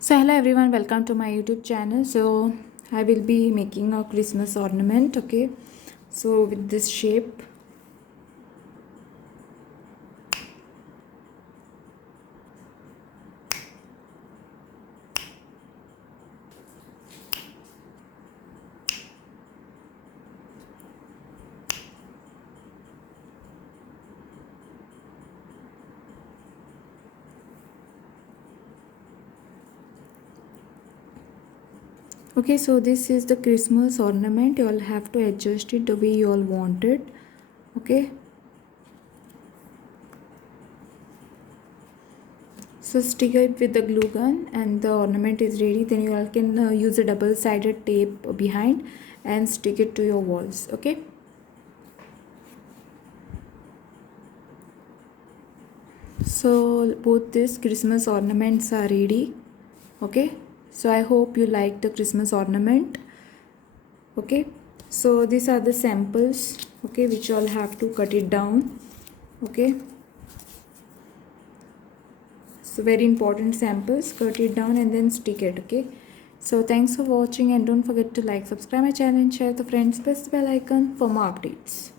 So hello everyone, welcome to my YouTube channel. So I will be making a Christmas ornament. Okay, so with this shape. Okay, so this is the Christmas ornament. You all have to adjust it the way you all want it. Okay, so stick it with the glue gun and the ornament is ready. Then you all can use a double-sided tape behind and stick it to your walls. Okay, so both these Christmas ornaments are ready. Okay, so I hope you like the Christmas ornament. Okay, so these are the samples, okay, which you all have to cut it down. Okay, so very important samples, cut it down and then stick it. Okay, so thanks for watching and don't forget to like, subscribe my channel and share with the friends. Press the bell icon for more updates.